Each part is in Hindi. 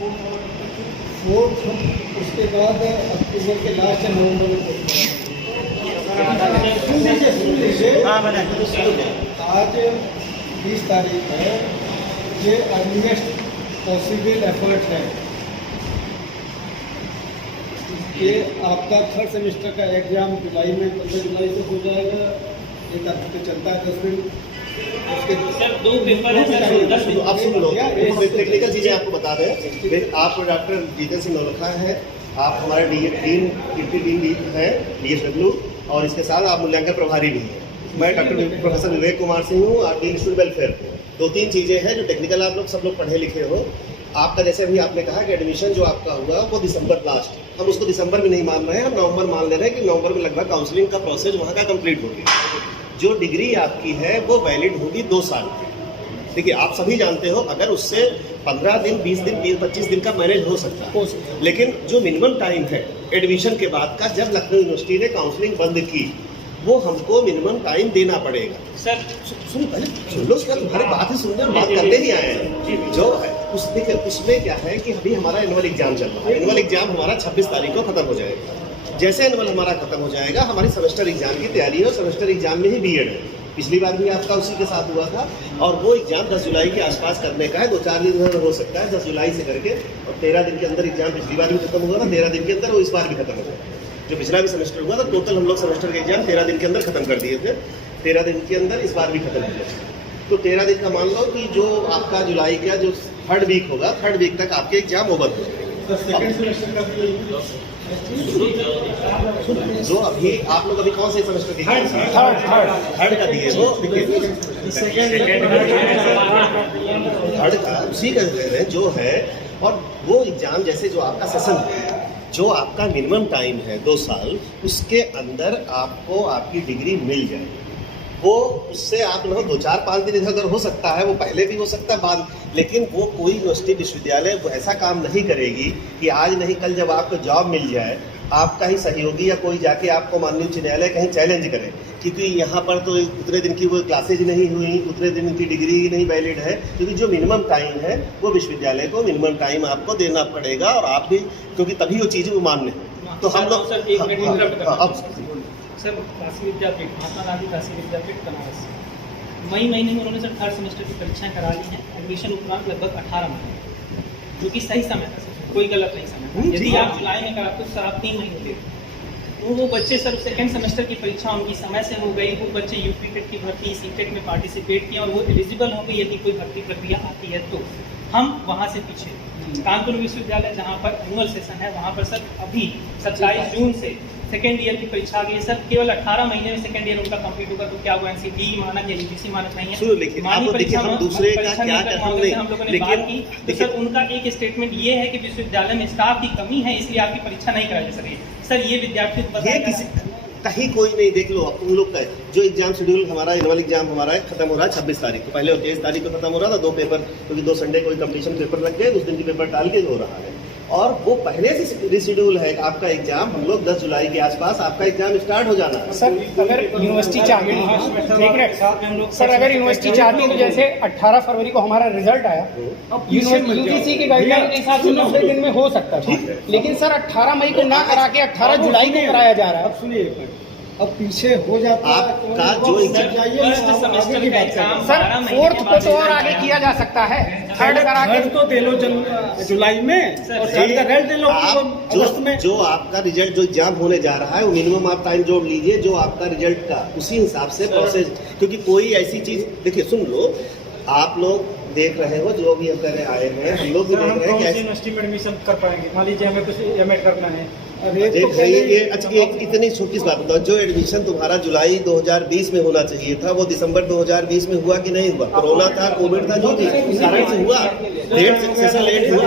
फोर्थ उसके बाद अक्टूबर के लास्ट या नवंबर में सुन लीजिए। आज 20 तारीख है, ये अर्लीस्ट पॉसिबल एफर्ट है कि आपका थर्ड सेमेस्टर का एग्ज़ाम जुलाई में 15 जुलाई से हो जाएगा। एक हफ्ते चलता है 10 दिन। सर 2 पेपर है सर। आप सुन लो, टेक्निकल चीज़ें आपको बता दें। आप डॉक्टर जितेंद्र सिंह नौलखा हैं, आप हमारे डीन है DSW, और इसके साथ आप मूल्यांकन प्रभारी भी हैं। मैं डॉक्टर प्रोफेसर विवेक कुमार सिंह हूँ, आप डीन स्टूडेंट वेलफेयर हूँ। 2-3 चीज़ें हैं जो टेक्निकल आप लोग सब लोग पढ़े लिखे हो। आपका जैसे भी आपने कहा कि एडमिशन जो आपका हुआ वो दिसंबर लास्ट, हम उसको दिसंबर में नहीं मान रहे हैं, हम नवंबर मान ले रहे हैं कि नवंबर में लगभग काउंसलिंग का प्रोसेस वहाँ का कंप्लीट हो गया। जो डिग्री आपकी है वो वैलिड होगी 2 साल की। देखिए आप सभी जानते हो, अगर उससे 15 दिन 20 दिन 25 दिन का मैनेज हो सकता है, लेकिन जो मिनिमम टाइम है एडमिशन के बाद का, जब लखनऊ यूनिवर्सिटी ने काउंसलिंग बंद की, वो हमको मिनिमम टाइम देना पड़ेगा। सर सुन लो, उसका तुम्हारी बात ही सुनने और बात करने ही आए हैं। जो है देखिए उसमें क्या है कि अभी हमारा एनुअल एग्जाम चल रहा है। एनुअल एग्जाम हमारा 26 तारीख को खत्म हो जाएगा। जैसे एनुअल हमारा खत्म हो जाएगा, हमारी सेमेस्टर एग्जाम की तैयारी है, और सेमेस्टर एग्जाम में ही बीएड है। पिछली बार भी आपका उसी के साथ हुआ था, और वो एग्जाम 10 जुलाई के आसपास करने का है। 2-4 दिन हो सकता है 10 जुलाई से करके, और 13 दिन के अंदर एग्जाम पिछली बार भी खत्म हुआ था, 13 दिन के अंदर वो इस बार भी खत्म हो जाएगा। जो पिछला भी सेमेस्टर हुआ था, टोटल हम लोग सेमेस्टर के एग्जाम 13 दिन के अंदर खत्म कर दिए थे। 13 दिन के अंदर इस बार भी खत्म किया। तो 13 दिन का मान लो कि जो आपका जुलाई का जो 3rd वीक होगा, 3rd वीक तक आपके एग्जाम ओवर हो जाएंगे। सेकंड सेमेस्टर का जो अभी आप लोग अभी कौन से सेमेस्टर के थर्ड का दिए हो, थर्ड का उसी का दे रहे हैं जो है। और वो एग्जाम जैसे जो आपका सेशन है, जो आपका मिनिमम टाइम है 2 साल, उसके अंदर आपको आपकी डिग्री मिल जाएगी। वो उससे आप लोग 2-4-5 दिन इधर हो सकता है, वो पहले भी हो सकता है बाद, लेकिन वो कोई यूनिवर्सिटी विश्वविद्यालय वो ऐसा काम नहीं करेगी कि आज नहीं कल जब आपको जॉब मिल जाए, आपका ही सहयोगी या कोई जाके आपको माननीय उच्च न्यायालय कहीं चैलेंज करे, क्योंकि यहाँ पर तो उतने दिन की वो क्लासेज नहीं हुई, उतने दिन की डिग्री नहीं वैलिड है। क्योंकि जो मिनिमम टाइम है वो विश्वविद्यालय को मिनिमम टाइम आपको देना पड़ेगा, और आप भी, क्योंकि तभी वो चीज़ें वो मान्य है। तो हम लोग सर काशी विद्यापीठ, महात्मा गांधी काशी विद्यापीठ बनारस, मई महीने में उन्होंने सर 3rd सेमेस्टर की परीक्षाएं करा ली हैं। एडमिशन उपरांत लगभग 18 महीने, जो कि सही समय था सर, कोई गलत नहीं समय था। यदि आप जुलाई में कराते तो सर आप 3 महीने देते। तो वो बच्चे सर 2nd सेमेस्टर की परीक्षा उनकी समय से हो गई। वो बच्चे यूपीटेट की भर्ती, सीटेट में पार्टिसिपेट किए, और वो एलिजिबल हो गए। यदि कोई भर्ती प्रक्रिया आती है तो हम वहाँ से पीछे। कानपुर विश्वविद्यालय जहाँ पर एनुअल सेशन है, वहाँ पर सर अभी 27 जून से 2nd ईयर की परीक्षा आ गई है। सर केवल 18 महीने में 2nd ईयर उनका कंप्लीट होगा। तो क्या वो NCTE मानक या UGC मानक नहीं है? सुनो, लेकिन आप देखिए हम दूसरे का क्या कर हम लोगों ने बात की, तो सर उनका एक स्टेटमेंट ये है कि विश्वविद्यालय में स्टाफ की कमी है, इसलिए आपकी परीक्षा नहीं कराई जा सके। सर ये विद्यार्थी कहीं कोई नहीं, देख लो अब तुम लोग का जो एग्जाम शेड्यूल हमारा एनुअल एग्जाम हमारा खत्म हो रहा है 26 तारीख को। पहले 23 तारीख को खत्म हो रहा था, 2 पेपर, क्योंकि 2 संडे कोई कंपटीशन पेपर लग गए, उस दिन की पेपर डाल के हो रहा है। और वो पहले से रिशेड्यूल है आपका एग्जाम। हम लोग 10 जुलाई के आसपास आपका एग्जाम स्टार्ट हो जाना है। सर अगर यूनिवर्सिटी चाहती है, सर अगर यूनिवर्सिटी चाहती है तो जैसे 18 फरवरी को हमारा रिजल्ट आया, यूजीसी की गाइडलाइन के हिसाब से 90 दिन में हो सकता था, लेकिन सर 18 मई को ना करा के 18 जुलाई को कराया जा रहा है। अब सुनिए, अब पीछे हो जाता है आपका जो सेमेस्टर का एग्जाम सर 4th को तो और आगे किया जा सकता है। 3rd करा के तो दे लो जुलाई में, और 3rd का रिजल्ट दे लो अगस्त में। जो आपका रिजल्ट जो एग्जाम होने जा रहा है, वो मिनिमम आप टाइम जोड़ लीजिए जो आपका रिजल्ट का, उसी हिसाब से प्रोसेस। क्योंकि कोई ऐसी चीज, देखिए सुन लो, आप लोग देख रहे हो जो भी हम करे आए हैं, हम लोग भी देख रहे हैं कि यूनिवर्सिटी में एडमिशन कर पाएंगे। मान लीजिए हमें कुछ एमएड करना है, देख रही है। अच्छा एक इतनी छोटी सी बात बताओ, जो एडमिशन तुम्हारा जुलाई 2020 में होना चाहिए था, वो दिसंबर 2020 में हुआ कि नहीं हुआ? कोरोना था, कोविड था, जो कारण से हुआ, लेट सेशन लेट हुआ।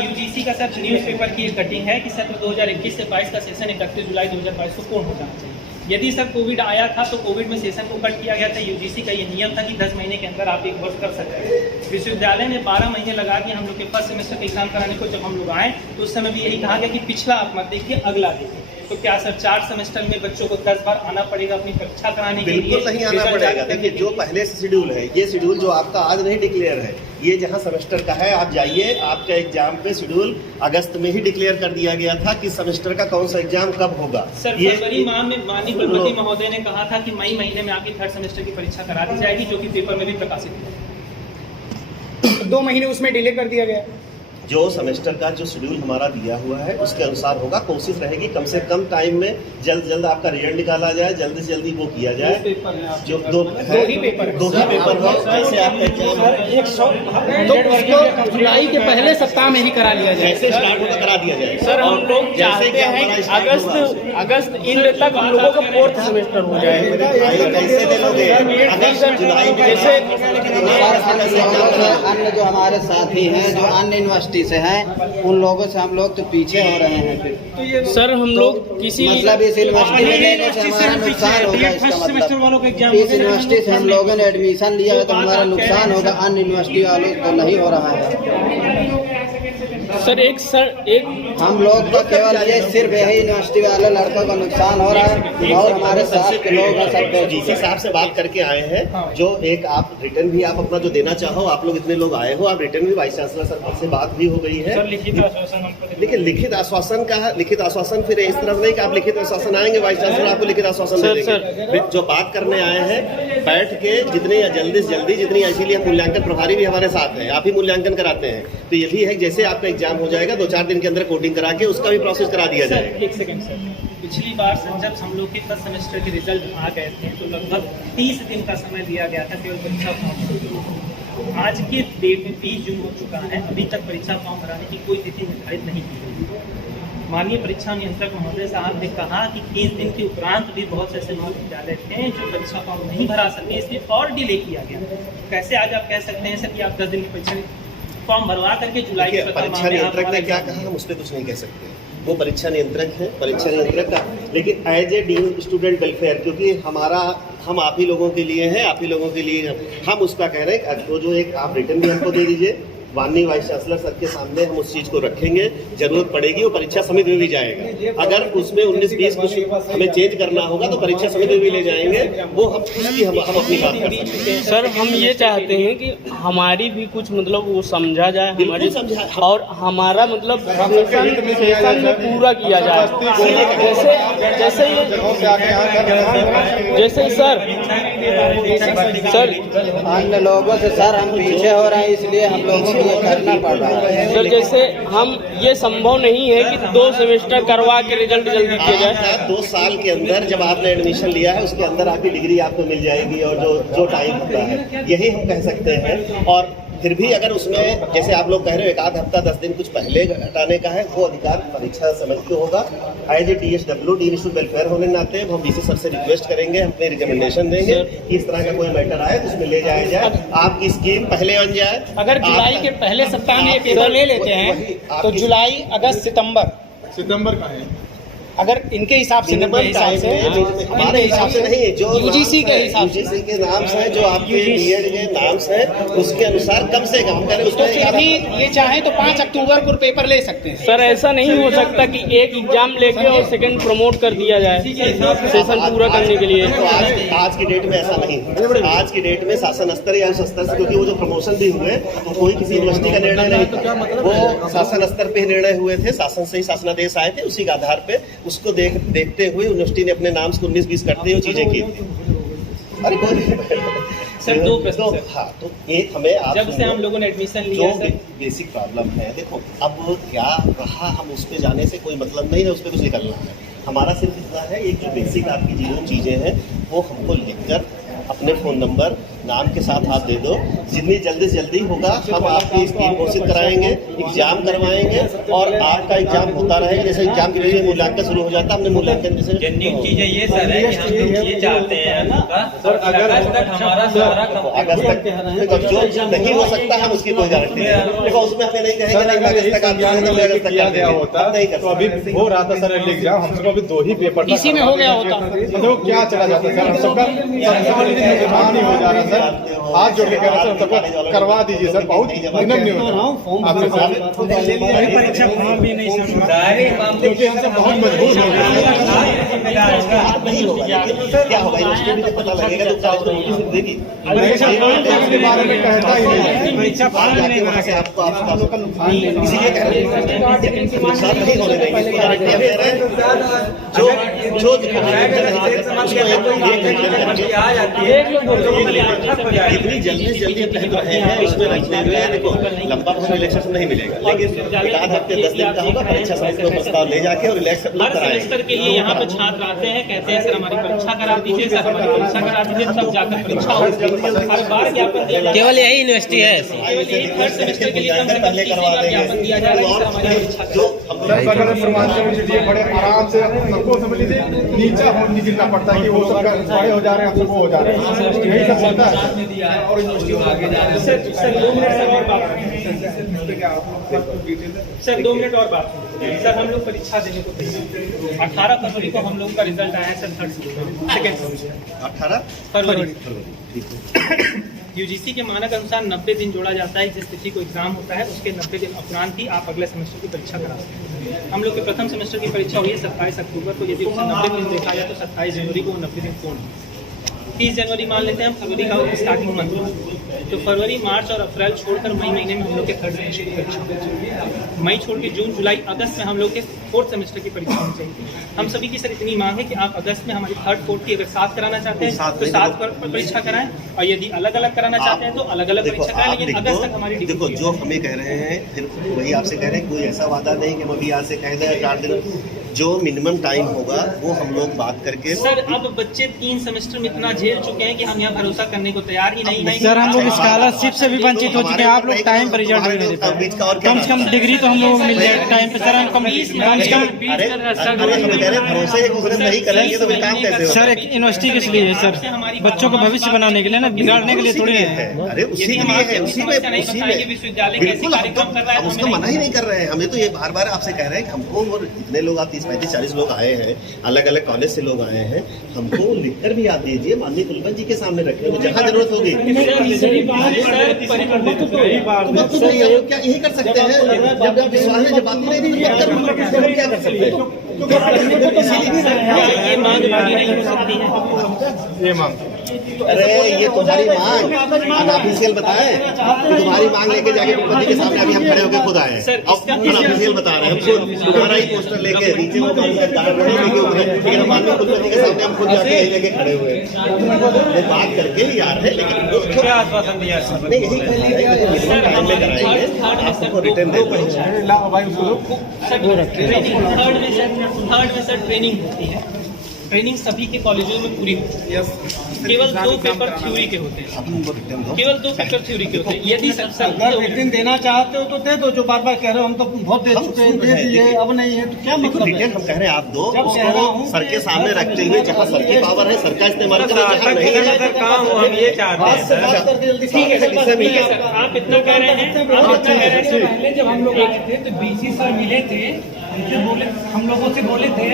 यूजीसी का सर न्यूज़पेपर की एक कटिंग है कि सत्र 2021 से 22 का सेशन 31 जुलाई 2022 को पूर्ण हो जाना चाहिए। यदि सर कोविड आया था तो कोविड में सेशन को कट किया गया था। यूजीसी का ये नियम था कि 10 महीने के अंदर आप 1 वर्ष कर सकते हैं। विश्वविद्यालय ने 12 महीने लगा के हम लोग के 1st सेमेस्टर के एग्जाम कराने को जब हम लोग आए तो उस समय भी यही कहा गया कि पिछला आप मत देखिए, अगला देखिए। तो क्या सर 4 सेमेस्टर में बच्चों को 10 बार आना पड़ेगा अपनी परीक्षा कराने के लिए? बिल्कुल नहीं आना रिजल्ट पड़ेगा। जारी करने देखिए के जो लिए? पहले से शेड्यूल है, ये शेड्यूल जो आपका आज नहीं डिक्लेयर है, ये जहाँ सेमेस्टर का है आप जाइए, आपका एग्जाम पे शेड्यूल अगस्त में ही डिक्लेयर कर दिया गया था कि सेमेस्टर का कौन सा एग्जाम कब होगा। सर फरवरी माह में माननीय कुलपति महोदय ने कहा था कि मई महीने में आपकी 3rd सेमेस्टर की परीक्षा करा दी जाएगी, जो कि पेपर में भी प्रकाशित हुआ। 2 महीने उसमें डिले कर दिया गया। जो सेमेस्टर का जो शेड्यूल हमारा दिया हुआ है उसके अनुसार होगा। कोशिश रहेगी कम से कम टाइम में जल्द आपका रिजल्ट निकाला जाए, जल्दी से जल्दी वो किया जाए। जो दो ही पेपर हो जैसे आपका तो उसको जुलाई के पहले सप्ताह में ही करा लिया जाए। जैसे स्टार्ट होगा करा दिया जाए। सर हम लोग चाहते हैं कि अगस्त एंड तक हम लोगों का 4th सेमेस्टर हो जाए। कैसे दे लोगे? अगस्त जुलाई में जैसे अन्य जो हमारे साथी हैं जो अन्य यूनिवर्सिटी से हैं उन लोगों से हम लोग तो पीछे हो रहे हैं। फिर सर हम लोग किसी मतलब इस यूनिवर्सिटी में लेने से हमारा नुकसान होगा। इसका मतलब इस यूनिवर्सिटी से हम लोगों ने एडमिशन लिया है तो हमारा नुकसान होगा, अन्य यूनिवर्सिटी वालों को नहीं हो रहा है। सर एक हम लोग का केवल ये सिर्फ यही यूनिवर्सिटी वाले लड़कों का नुकसान हो रहा है और हमारे साथ के लोग हैं सब डीसी साहब से बात करके आए हैं। जो एक आप रिटर्न भी आप अपना जो देना चाहो, आप लोग इतने लोग आए हो, आप रिटर्न भी वाइस चांसलर सर से बात भी हो गई है। लेकिन लिखित आश्वासन फिर इस तरफ नहीं कि आप लिखित आश्वासन आएंगे, वाइस चांसलर आपको लिखित आश्वासन दे देंगे। जो बात करने आए हैं बैठ के जितनी जल्दी से जल्दी जितनी, इसीलिए मूल्यांकन प्रभारी भी हमारे साथ हैं, आप ही मूल्यांकन कराते हैं। तो ये भी है जैसे आपका एग्जाम हो जाएगा 2-4 दिन के अंदर कोडिंग करा के उसका भी प्रोसेस करा दिया जाएगा। एक सेकंड सर, पिछली बार सर जब हम लोग के 1st सेमेस्टर के रिजल्ट आ गए थे तो लगभग 30 दिन का समय दिया गया था केवल परीक्षा फॉर्म। आज के डेट में 20 जून हो चुका है, अभी तक परीक्षा फॉर्म भराने की कोई तिथि निर्धारित नहीं की गई। माननीय परीक्षा नियंत्रक महोदय साहब ने कहा कि 30 दिन के उपरांत भी बहुत से ऐसे महाविद्यालय थे जो परीक्षा फॉर्म नहीं भरा सके, इसलिए और डिले किया गया। कैसे आज आप कह सकते हैं सर कि आप 10 दिन की परीक्षा फॉर्म भरवा करके जुलाई के परीक्षा नियंत्रक ने क्या कहा हम उस पर कुछ नहीं कह सकते, वो परीक्षा नियंत्रक है, परीक्षा नियंत्रक का। लेकिन as a dean student welfare, क्योंकि हम आप ही लोगों के लिए हैं, आप ही लोगों के लिए हम उसका कह रहे हैं कि जो एक आप रिटर्न भी हमको दे दीजिए, माननीय वाइस चांसलर सर के सामने हम उस चीज़ को रखेंगे। जरूरत पड़ेगी वो परीक्षा समिति में भी जाएगा, अगर उसमें 19-20 कुछ हमें चेंज करना होगा तो परीक्षा समिति में भी ले जाएंगे। वो हम अपनी बात कर सकते हैं। सर हम ये चाहते हैं कि हमारी भी कुछ मतलब वो समझा जाए, हमारी और हमारा मतलब सेशन में पूरा किया जाए। जैसे सर अन्य लोगों से सर हम पीछे हो रहे हैं, इसलिए हम लोगों को ये करना पड़ रहा है। सर जैसे हम ये संभव नहीं है कि 2 सेमेस्टर करवा के रिजल्ट जल्दी किया जाए। 2 साल के अंदर जब आपने एडमिशन लिया है उसके अंदर आपकी डिग्री आपको मिल जाएगी, और जो टाइम होता है यही हम कह सकते हैं। और फिर भी अगर उसमें जैसे आप लोग कह रहे हो 1 हफ्ता 10 दिन कुछ पहले हटाने का है, वो अधिकार परीक्षा समिति को होगा। As a DSW dean institute welfare होने नाते हम डीसी सर से रिक्वेस्ट करेंगे, हम अपने रिकमेंडेशन देंगे कि इस तरह का कोई मैटर आए तो उसमें ले जाया जाए, आपकी स्कीम पहले बन जाए। अगर जुलाई के पहले सप्ताह में पेपर ले लेते हैं तो जुलाई, अगस्त, सितंबर का है। अगर इनके हिसाब से हमारे हिसाब से नहीं, जो यूजीसी के हिसाब से यूजीसी के नाम है, जो आपके बीएड के नाम है उसके अनुसार कम से कम करें। तो फिर भी ये चाहे तो 5 अक्टूबर को पेपर ले सकते हैं। सर ऐसा नहीं हो सकता कि एक एग्जाम लेके और सेकंड प्रमोट कर दिया जाए सेशन पूरा करने के लिए। तो आज की डेट में ऐसा नहीं है। आज की डेट में शासन स्तर या उस स्तर से, क्योंकि वो जो प्रमोशन भी हुए तो कोई किसी यूनिवर्सिटी का निर्णय नहीं था, वो शासन स्तर पे निर्णय हुए थे, शासन से ही शासनादेश आए थे, उसी के आधार पे उसको देखते हुए यूनिवर्सिटी ने अपने नाम से 19-20 करते हुए चीजें की थी। अरे सर 2 प्रश्न सर। हाँ, तो एक हमें आप जब से हम लोगों ने एडमिशन लिया जो बेसिक प्रॉब्लम है, देखो अब क्या रहा, हम उस पे जाने से कोई मतलब नहीं है, उस पर कुछ निकलना है। हमारा सिर्फ इतना है, एक जो बेसिक आपकी जो चीज़ें हैं वो हमको लिखकर अपने फ़ोन नंबर नाम के साथ आप दे दो, जितनी जल्दी से जल्दी होगा हम आपकी स्कीम घोषित कराएंगे, एग्जाम करवाएंगे और आपका एग्जाम होता रहेगा। जैसे एग्जाम के लिए मूल्यांकन शुरू हो जाता है, हमने मूल्यांकन जैसे चीजें ये सर है कि हम लोग ये चाहते हैं सर अगस्त तक हमारा सारा अगस्त तक जो नहीं हो सकता हम उसकी कोई गारंटी नहीं। देखो उसमें हमें नहीं कहेंगे नहीं अगस्त तक आप अगस्त तक गया होता नहीं कर, तो अभी हो रहा था सर एग्जाम, हम सबको अभी 2 ही पेपर इसी में हो गया होता तो क्या चला जाता सर, हम सबका नहीं हो जा रहा सर हाथ जोड़ के कह रहे हैं सर करवा दीजिए सर, बहुत विनम्र आपसे सर, परीक्षा फॉर्म भी नहीं सर, क्योंकि हमसे बहुत मजबूर हो गए। क्या होगा यूनिवर्सिटी में जब पता लगेगा तो क्या नोटिस देगी के बारे में कहता ही नहीं। परीक्षा फॉर्म भी नहीं भरा से आपको आपका इसीलिए कह रहे हैं नुकसान नहीं होने देंगे। जो जितनी जल्दी से जल्दी कह रहे हैं इसमें रखते हुए देखो लंबा रिलैक्सेशन नहीं मिलेगा, लेकिन एक आध हफ्ते 10 दिन का होगा। परीक्षा समिति को प्रस्ताव ले जाके और रिलैक्स हर सेमेस्टर के लिए यहाँ पे छात्र आते हैं, कहते हैं सर हमारी परीक्षा करा दीजिए, सर हमारी परीक्षा करा दीजिए, तब जाकर परीक्षा होगी। हर बार ज्ञापन दिया केवल यही यूनिवर्सिटी है ऐसी। केवल एक थर्ड सेमेस्टर के लिए कम से कम 30 बार ज्ञापन दिया जा रहा है सर हमारी परीक्षा जो पूर्वांचल यूनिवर्सिटी बड़े आराम से सबको समझ लीजिए नीचा होने गिरना पड़ता है कि वो सब बड़े हो जा रहे हैं, हम सब वो हो जा रहे हैं, यही सब होता है। और यूनिवर्सिटी आगे जा रही है। सर 2 मिनट और बात सर 2 मिनट और बात सर हम लोग परीक्षा देने को तैयार 18 फरवरी को हम लोग का रिजल्ट आया है सर, सेकेंड सेमेस्टर 18 फरवरी। यूजीसी के मानक अनुसार 90 दिन जोड़ा जाता है, जिस तिथि को एग्जाम होता है उसके 90 दिन उपरांत ही आप अगले सेमेस्टर की परीक्षा करा सकते हैं। हम लोग के प्रथम सेमेस्टर की परीक्षा हुई है 27 अक्टूबर को, यदि उसे 90 दिन देखा जाए तो 27 जनवरी को 90 दिन पूर्ण, 30 जनवरी मान लेते हैं हम फरवरी का स्टार्टिंग मंथ। तो फरवरी, मार्च और अप्रैल छोड़कर मई महीने में हम लोग के थर्ड सेमेस्टर की परीक्षा, मई छोड़ के जून, जुलाई, अगस्त में हम लोग के फोर्थ सेमेस्टर की परीक्षा होनी चाहिए। हम सभी की सर इतनी मांग है कि आप अगस्त में हमारी थर्ड फोर्थ की अगर साथ कराना चाहते हैं तो साथ परीक्षा कराएं, और यदि अलग अलग कराना चाहते हैं तो अलग अलग परीक्षा कराएं, लेकिन अगस्त तक हमारी देखो जो हमें कह रहे हैं फिर वही आपसे कह रहे हैं, कोई ऐसा वादा नहीं कि हम अभी यहाँ से कह दें 4 दिन, जो मिनिमम टाइम होगा वो हम लोग बात करके। सर अब बच्चे 3 सेमेस्टर में इतना झेल चुके हैं कि हम यहाँ भरोसा करने को तैयार ही नहीं है। सर हम लोग स्कॉलरशिप से भी वंचित हो चुके हैं, आप लोग टाइम पर रिजल्ट नहीं दे पाए, कम से कम डिग्री तो हम लोगों को मिल जाए टाइम पे। सर हम कम भरोसे एक दूसरे नहीं करेंगे तो काम कैसे होगा? सर एक यूनिवर्सिटी के लिए है सर, बच्चों को भविष्य बनाने के लिए ना, बिगाड़ने के लिए थोड़ी है। अरे उसी के लिए है, उसी में विश्वविद्यालय बिल्कुल हम उसको मना ही नहीं कर रहे हैं। हमें तो ये बार बार आपसे कह रहे हैं कि हमको, और इतने लोग आप 30-35-40 लोग आए हैं, अलग अलग कॉलेज से लोग आए हैं, हमको लिखकर भी आप दीजिए, माननीय कुलपति जी के सामने रखेंगे जहाँ जरूरत होगी। क्या यही कर सकते हैं? जब आप विश्वास में जब बात नहीं क्या कर सकते हैं? ये मांग पूरी नहीं हो सकती है। ये मांग, अरे ये तुम्हारी मांग अनऑफिशियल बताए, तुम्हारी मांग लेके जाके कुलपति के सामने अभी हम खड़े होकर खुद आए हैं, अब अनऑफिशियल बता रहे हैं, हम खुद तुम्हारा ही पोस्टर लेके नीचे वो लेके उतरे, लेकिन हम माननीय कुलपति के सामने हम खुद जाके यही लेके खड़े हुए हैं। वो बात करके ही आ रहे हैं, लेकिन क्या आश्वासन दिया नहीं, यही कह दिया मिनिमम टाइम में कराएंगे, आपको रिटर्न देते हैं। थर्ड में सर ट्रेनिंग होती है, ट्रेनिंग सभी के कॉलेजों में पूरी होती है। केवल 2 पेपर थ्योरी के होते हैं, केवल 2 पेपर थ्योरी के होते हैं। यदि अगर रिटर्न देना चाहते हो तो दे दो, जो बार बार कह रहे हो हम तो बहुत दे चुके हैं, दे दिए, अब नहीं है तो क्या मतलब रिटर्न हम कह रहे हैं आप दो, उसको सर के सामने रखते हुए जहाँ सर की पावर है सर का इस्तेमाल करें, जहाँ नहीं है काम हम ये चाहते हैं। ठीक है सर, आप इतना कह रहे हैं, पहले जब हम लोग आए थे तो BC सर मिले थे, हम लोगों से बोले थे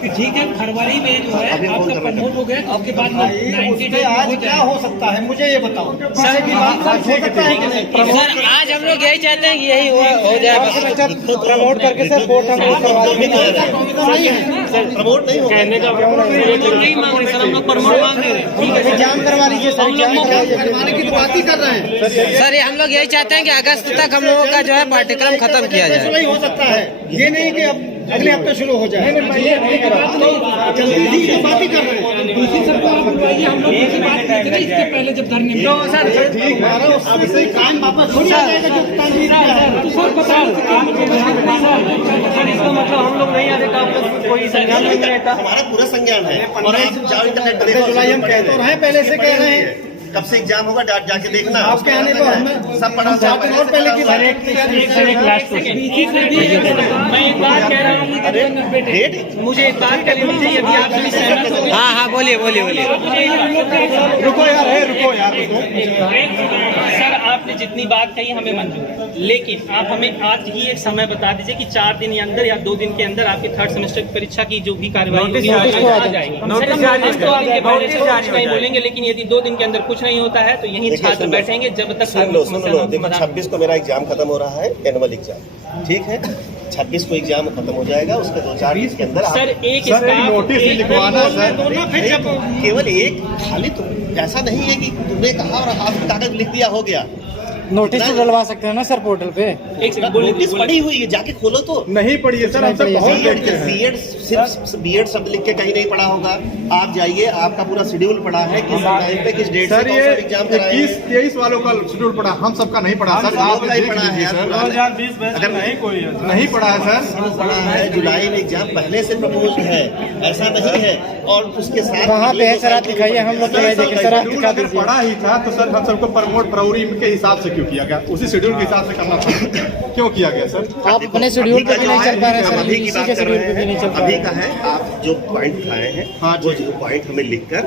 कि ठीक है फरवरी में जो है आपका प्रमोट हो गया, उसके बाद आज क्या हो सकता है मुझे ये बताओ। सर सर आज हम लोग यही चाहते हैं कि यही हो जाए, प्रमोट करके सर कोर्ट हम लोग करवा प्रमोट नहीं होगा, हम लोग प्रमोट मांग रहे हैं, एग्जाम करवा लीजिए सर, करवाने की तो बात ही कर रहे हैं सर हम लोग यही चाहते हैं कि अगस्त तक हम लोगों का जो है पाठ्यक्रम खत्म किया जाए। नहीं हो सकता है, ये नहीं कि अब अगले हफ्ते शुरू हो जाए, जल्दी की बात ही कर रहे हैं। दूसरी सर को आप बुलवाइए, हम लोग दूसरी बात नहीं करें इसके पहले जब धरने में। तो सर हमारा उससे काम वापस थोड़ी आ जाएगा जो तारीख तो सर बताओ इसका मतलब हम लोग नहीं आ रहे, आप लोग कोई संज्ञान नहीं रहता। हमारा पूरा संज्ञान है और आप जाओ इंटरनेट पर देखो, जुलाई हम कहते रहे पहले से कह रहे हैं, कब से एग्जाम होगा जाके देखना, आपके आने को हमने सब पढ़ा और पहले की मैं एक बात कह रहा हूँ, मुझे एक बात करनी चाहिए, यदि आप सभी सहमत हो। हाँ बोलिए। रुको यार, रुको यार, सर आपने जितनी बात कही हमें मंजूर है, लेकिन आप हमें आज ही एक समय बता दीजिए कि 4 दिन के अंदर या 2 दिन के अंदर आपकी थर्ड सेमेस्टर की परीक्षा की जो भी कार्यवाही होगी वो आ जाएगी। नहीं बोलेंगे, लेकिन यदि 2 दिन के अंदर कुछ नहीं होता है तो यही छात्र बैठेंगे जब तक। सुन लो देखो, 26 को मेरा एग्जाम खत्म हो रहा है, एनुअल एग्जाम, ठीक है। 26 को एग्जाम खत्म हो जाएगा, उसके 2-4 दिन के अंदर सर एक नोटिस लिखवाना सर, केवल एक खाली तो ऐसा नहीं है कि तुमने कहा और आप कागज लिख दिया हो गया। नोटिस तो डलवा सकते हैं ना सर पोर्टल पे। एक सेकंड, नोटिस पड़ी हुई है, जाके खोलो तो। नहीं पड़ी है सर, हम सब बहुत लड़के हैं। बीएड सिर्फ बीएड शब्द लिख के कहीं नहीं पढ़ा होगा। आप जाइए, आपका पूरा शेड्यूल पड़ा है, किस टाइम पे किस डेट से सर कौन ये सा एग्जाम कराएंगे। 21-23 वालों का शेड्यूल पड़ा, हम सबका नहीं पड़ा सर। आप आपका ही पड़ा है यार, 2020 अगर नहीं कोई नहीं पड़ा है सर, पड़ा है। जुलाई में एग्जाम पहले से प्रपोज है, ऐसा नहीं है। और उसके साथ वहाँ पे है सर, आप दिखाइए, हम लोग तो नहीं देखे सर, आप शेड्यूल दिखा अगर दीजिए। पड़ा ही था तो सर हम सबको प्रमोट प्रायोरी के हिसाब से क्यों किया गया, उसी शेड्यूल के हिसाब से करना था, क्यों किया गया सर? आप अपने शेड्यूल पे भी नहीं चल पा रहे सर, अभी की इसी बात के कर शेड्यूल रहे पे भी नहीं चल हैं, पा अभी रहे। का है। आप जो पॉइंट उठाए हैं, हाँ वो जो पॉइंट हमें लिखकर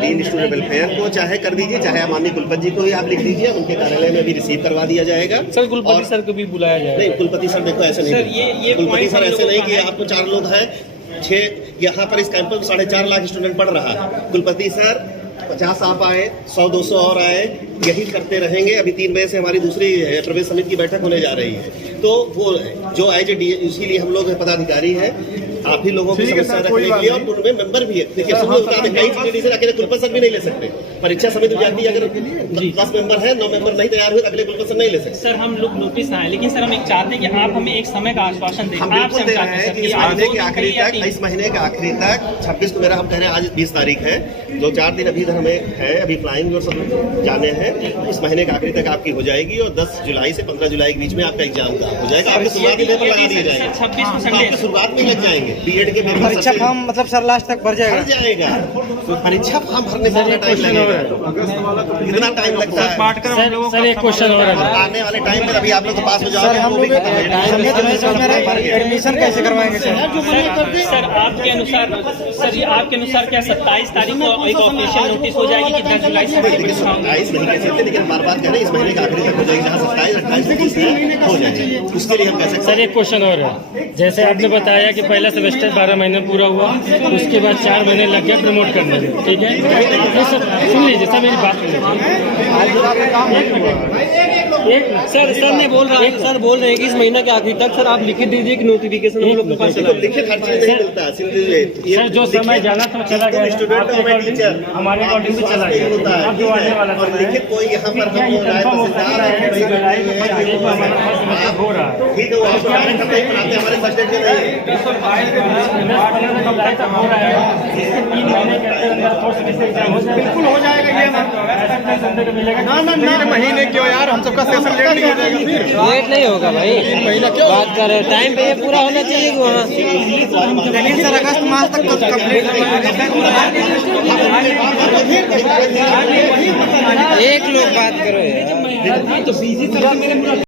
डीन स्टूडेंट वेलफेयर को चाहे कर दीजिए, चाहे माननीय कुलपति जी को ही आप लिख दीजिए, उनके कार्यालय में भी रिसीव करवा दिया जाएगा। सर कुलपति सर को भी बुलाया जाएगा। नहीं, कुलपति सर देखो ऐसे नहीं, सर, ये कुलपति point सर हम ऐसे लोगों नहीं का कि है। आपको 4 लोग हैं, 6 यहाँ पर इस कैंपस में 4.5 लाख स्टूडेंट पढ़ रहा है। कुलपति सर 50 आप आए, 100-200 और आए, यही करते रहेंगे। अभी 3 बजे से हमारी दूसरी प्रवेश समिति की बैठक होने जा रही है, तो वो जो एज ए इसीलिए हम लोग पदाधिकारी हैं, आप ही लोगों की ठीक है समस्या सर, कोई रखने बात के लिए, और नहीं। उनमें मेंबर भी है। देखिए सुबह बता दें, कई चीजें डिसीजन अकेले कुलपति सर भी नहीं ले सकते। परीक्षा समिति जाती है, अगर 10 मेंबर है, 9 मेंबर नहीं तैयार हुए, अगले कुलपति सर नहीं ले सकते। सर हम लोग नोटिस आए, लेकिन सर हम एक चाहते हैं कि आप हमें एक समय का आश्वासन दें। हम आपसे बिल्कुल दे चाहते रहे हैं कि सर इस आज महीने 2 के दिन आखिरी या तक, 3 इस महीने के आखिरी तक, 26 को मेरा हम कह रहे हैं, आज 20 तारीख है, 2-4 दिन अभी इधर हमें है, अभी फ्लाइंग और सब जाने हैं। इस महीने के आखिरी तक आपकी हो जाएगी, और 10 जुलाई से 15 जुलाई के बीच में आपका एग्जाम हो जाएगा। आपके शुरुआती पेपर लगा दिए जाएंगे, 26 को संडे आपके शुरुआत में लग जाएंगे। बीएड के पेपर परीक्षा फॉर्म मतलब सर लास्ट तक भर भर जाएगा। जाएगा, तो परीक्षा फॉर्म भरने में टाइम लगेगा। कितना टाइम लगता है सर एक क्वेश्चन और और आने वाले टाइम में अभी आप लोग तो पास हो सर जाओगे, हम वो भी लोग खत्म हो जाएगा। हमें तो नहीं समझ में रहा है, एडमिशन कैसे करवाएंगे सर? सर आपके अनुसार, सर ये आपके अनुसार क्या 27 तारीख को एक ऑफिशियल नोटिस हो जाएगी कि 10 जुलाई से देखिए 27 नहीं कह सकते, लेकिन बार बार कह रहे हैं इस महीने के आखिरी तक हो जाएगी, जहाँ 27, 28, 29 हो जाएगी, उसके लिए हम कह सकते सर एक क्वेश्चन और है, जैसे आपने बताया कि पहला सेमेस्टर 12 महीने पूरा हुआ, उसके बाद 4 महीने लग गया प्रमोट करने में, ठीक है? ये सब सुन लीजिए सर, मेरी बात सुन सर ने बोल रहा है, सर बोल रहे हैं कि इस महीने के आखिर तक सर आप लिखित दीजिए कि नोटिफिकेशन हम लोग के पास चला हैं। लिखित हर चीज नहीं मिलता है, सर जो समय जाना था चला गया, स्टूडेंट आपके अकॉर्डिंग हमारे अकॉर्डिंग भी चला गया, होता है, अब जो आने वाला और समय है, लिखित कोई यहाँ पर क्या ये कंफर्म हो सकता है कि जुलाई में 1 तारीख को हमारा फर्स्ट सेमेस्टर हो रहा है? ठीक है, वो आपको डायरेक्ट हम नहीं पढ़ाते, हमारे फर्स्ट एड के नहीं है। 10-15 जुलाई तक हो रहा है, इसके 3 महीने के अंदर अंदर फोर्थ सेमेस्टर एग्जाम हो जाएगा। बिल्कुल हो जाएगा, ये ऐसा नहीं समझने को मिलेगा। ना 3 महीने क्यों यार, हम सबका सेशन लेट नहीं हो जाएगा फिर? लेट नहीं होगा भाई, 3 महीना क्यों? बात कर रहे हैं टाइम पे ये पूरा होना चाहिए कि वहाँ लेकिन सर अगस्त मास तक तो कंप्लीट एक लोग बात करो यार। तो बीसी सर